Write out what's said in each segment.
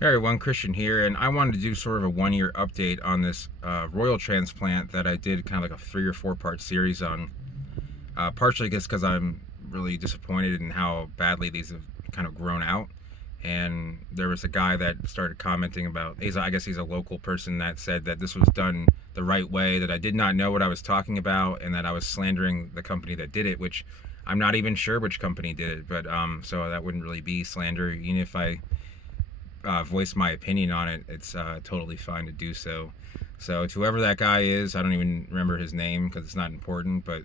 Hey everyone, Christian here, and I wanted to do sort of a 1 year update on this royal transplant that I did kind of like a 3 or 4 part series on. Partially just because I'm really disappointed in how badly these have kind of grown out. And there was a guy that started commenting about, I guess he's a local person, that said that this was done the right way, that I did not know what I was talking about, and that I was slandering the company that did it, which I'm not even sure which company did it, but so that wouldn't really be slander. Even if I voice my opinion on it, it's totally fine to do so. So to whoever that guy is, I don't even remember his name because it's not important, but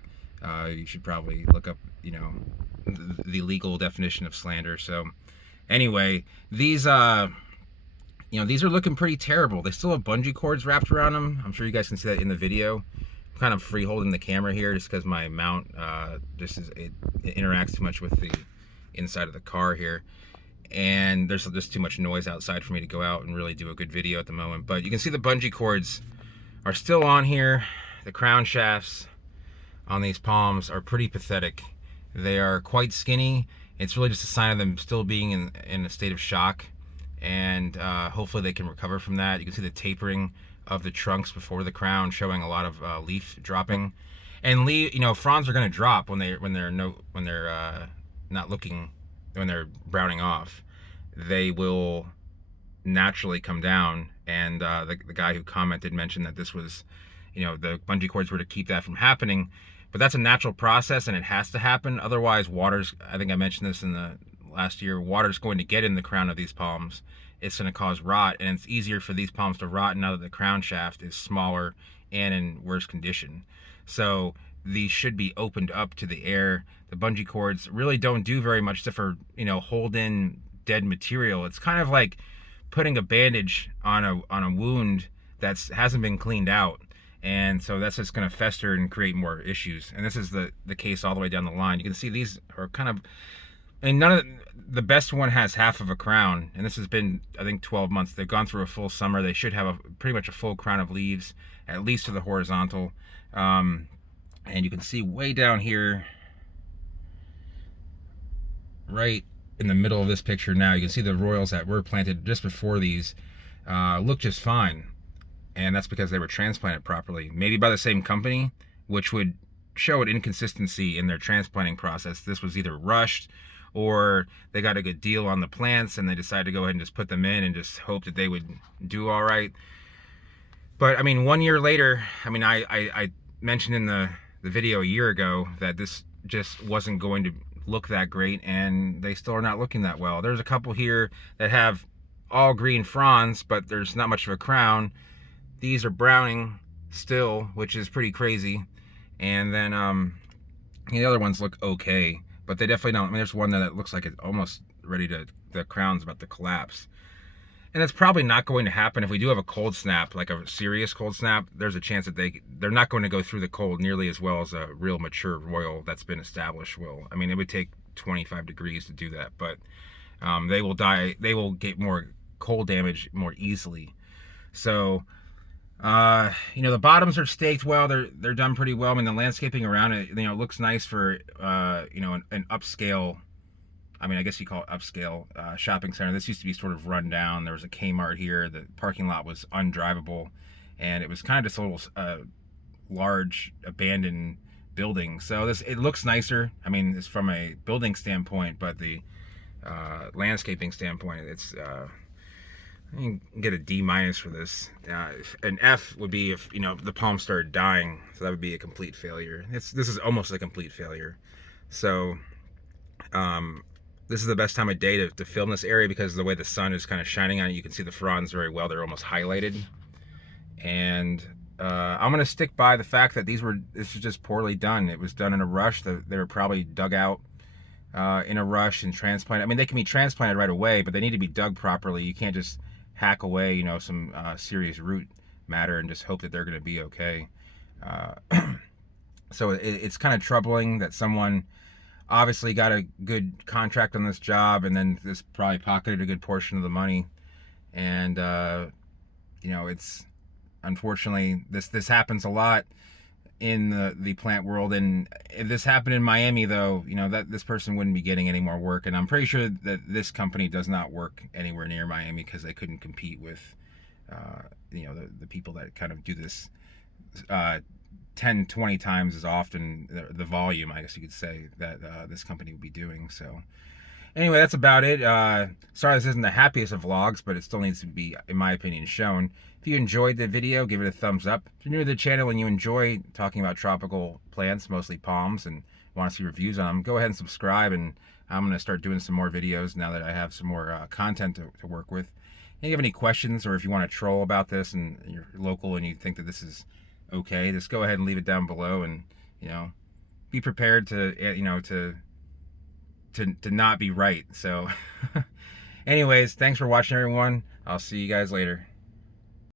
you should probably look up, the legal definition of slander. So anyway, these are looking pretty terrible. They still have bungee cords wrapped around them. I'm sure you guys can see that in the video. I'm kind of free holding the camera here just because my mount it interacts too much with the inside of the car here, and there's just too much noise outside for me to go out and really do a good video at the moment. But you can see the bungee cords are still on here. The crown shafts on these palms are pretty pathetic. They are quite skinny. It's really just a sign of them still being in a state of shock, and hopefully they can recover from that. You can see the tapering of the trunks before the crown, showing a lot of leaf dropping. And fronds are going to drop when they're not looking, when they're browning off. They will naturally come down. And the guy who commented mentioned that this was, the bungee cords were to keep that from happening. But that's a natural process, and it has to happen. Otherwise, I think I mentioned this in the last year, water's going to get in the crown of these palms. It's going to cause rot, and it's easier for these palms to rot now that the crown shaft is smaller and in worse condition. So these should be opened up to the air. The bungee cords really don't do very much except for, hold in dead material. It's kind of like putting a bandage on a wound that hasn't been cleaned out. And so that's just going to fester and create more issues. And this is the case all the way down the line. You can see these are kind of, and the best one has half of a crown, and this has been, I think, 12 months. They've gone through a full summer. They should have pretty much a full crown of leaves, at least to the horizontal. And you can see way down here, right in the middle of this picture now, you can see the royals that were planted just before these look just fine. And that's because they were transplanted properly, maybe by the same company, which would show an inconsistency in their transplanting process. This was either rushed, or they got a good deal on the plants and they decided to go ahead and just put them in and just hope that they would do all right. But I mean, 1 year later, I mentioned in the video a year ago that this just wasn't going to look that great, and they still are not looking that well. There's a couple here that have all green fronds, but there's not much of a crown. These are browning still, which is pretty crazy. And then the other ones look okay, but they definitely don't. There's one that looks like it's almost ready to, the crown's about to collapse. And it's probably not going to happen. If we do have a cold snap, like a serious cold snap, there's a chance that they're not going to go through the cold nearly as well as a real mature royal that's been established will. It would take 25 degrees to do that, but they will die. They will get more cold damage more easily. So the bottoms are staked well. They're done pretty well. The landscaping around it, it looks nice for an upscale, I guess you call it upscale shopping center. This used to be sort of run down. There was a Kmart here. The parking lot was undrivable, and it was kind of just a little large abandoned building. So it looks nicer. It's from a building standpoint, but the landscaping standpoint, it's I can get a D- for this. An F would be if the palm started dying, so that would be a complete failure. This is almost a complete failure. So this is the best time of day to film this area because of the way the sun is kind of shining on it. You can see the fronds very well. They're almost highlighted. And I'm going to stick by the fact that this was just poorly done. It was done in a rush. They were probably dug out in a rush and transplanted. They can be transplanted right away, but they need to be dug properly. You can't just hack away, some serious root matter and just hope that they're going to be okay. So it's kind of troubling that someone obviously got a good contract on this job and then this probably pocketed a good portion of the money. And it's unfortunately this happens a lot. in the plant world. And if this happened in Miami, though, you know, that this person wouldn't be getting any more work. And I'm pretty sure that this company does not work anywhere near Miami because they couldn't compete with, you know, the people that kind of do this 10, 20 times as often, the volume, I guess you could say, that this company would be doing. So anyway, that's about it. Sorry this isn't the happiest of vlogs, but it still needs to be, in my opinion, shown. If you enjoyed the video, give it a thumbs up. If you're new to the channel and you enjoy talking about tropical plants, mostly palms, and want to see reviews on them, go ahead and subscribe. And I'm going to start doing some more videos now that I have some more content to work with. If you have any questions, or if you want to troll about this and you're local and you think that this is okay, just go ahead and leave it down below. And, you know, be prepared to, you know, to not be right. So anyways, thanks for watching, everyone. I'll see you guys later.